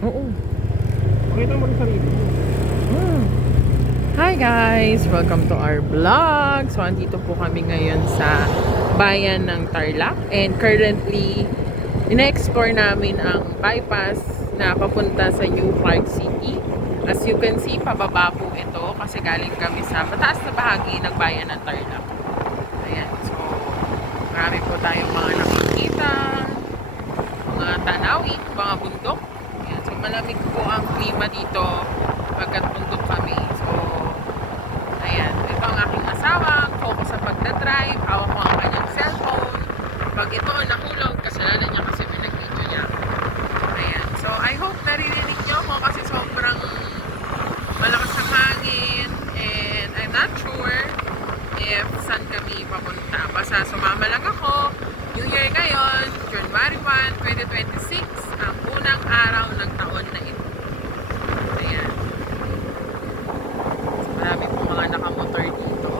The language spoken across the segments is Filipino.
Oo. Pakita mo rin sarili mo. Hmm. Hi guys! Welcome to our vlog. So, andito po kami ngayon sa bayan ng Tarlac. And currently, ina-explore namin ang bypass na papunta sa New Clark City. As you can see, pababa po ito kasi galing kami sa mataas na bahagi ng bayan ng Tarlac. Ayan. So, marami po tayong mga nakikita, mga tanawin, mga bundok. Ayan. So, malamig po ang klima dito pagkat bundok kami. So, ayan. Ito ang aking asawa. Focus sa pagdadrive. Hawak ko ang kanyang cellphone. Pag ito nahulog, kasalanan niya kasi pinag-video niya. Ayan. So, I hope naririnig niyo ako kasi sobrang malakas ang hangin. And I'm not sure if saan kami papunta. Basta sumama lang ako. New Year ngayon, January 1, 2026, ang unang araw ng taon na ito. Ayan. So, marami pong mga nakamotor dito.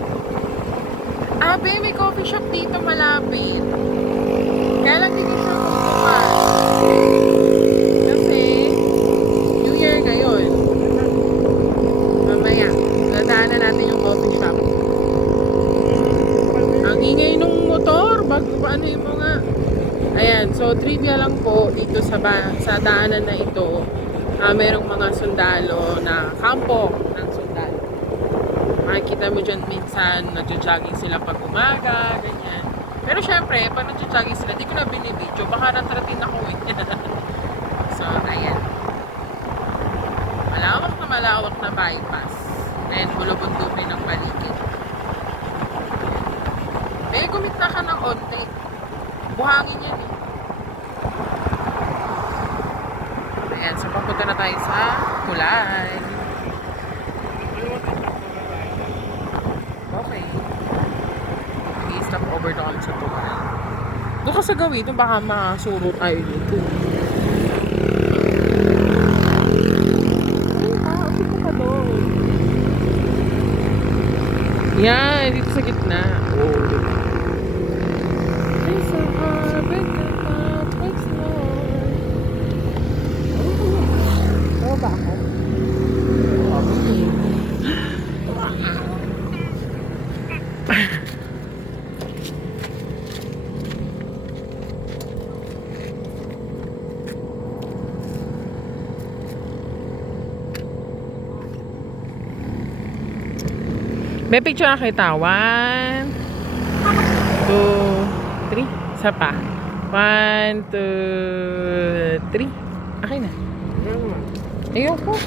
Abe, may coffee shop dito malapit. Kaya lang hindi siya magbukas. Kasi, New Year ngayon. Mamaya, nadaanan natin yung coffee shop. Ang ingay nung motor, paano yung mga... Ayan, so trivia lang po dito sa daanan na ito. Merong mga sundalo na kampo ng sundalo. Makikita mo dyan minsan, nagja-jogging sila pag umaga, ganyan. Pero syempre, pag nagja-jogging sila, di ko na binibidyo, baka natratin ako eh. So, ayan. Malawak na bypass. And bulubundukin ng paligid. May gumitna ka ng onte. Buhangin yan eh. Ayan, so papunta na tayo sa Kulay. Okay. Mag-i-stop over na kami sa Kulay. Doon ka sa gawin, doon baka masuro tayo dito. Ay, dito ka doon. Yan, dito sa gitna. Oh, dito. It's a harbor that complex Lord. Oh, ba ako? May picture na kita. 1, 2, 3. Isa pa. 1, 2, 3. Akin na. Ayoko.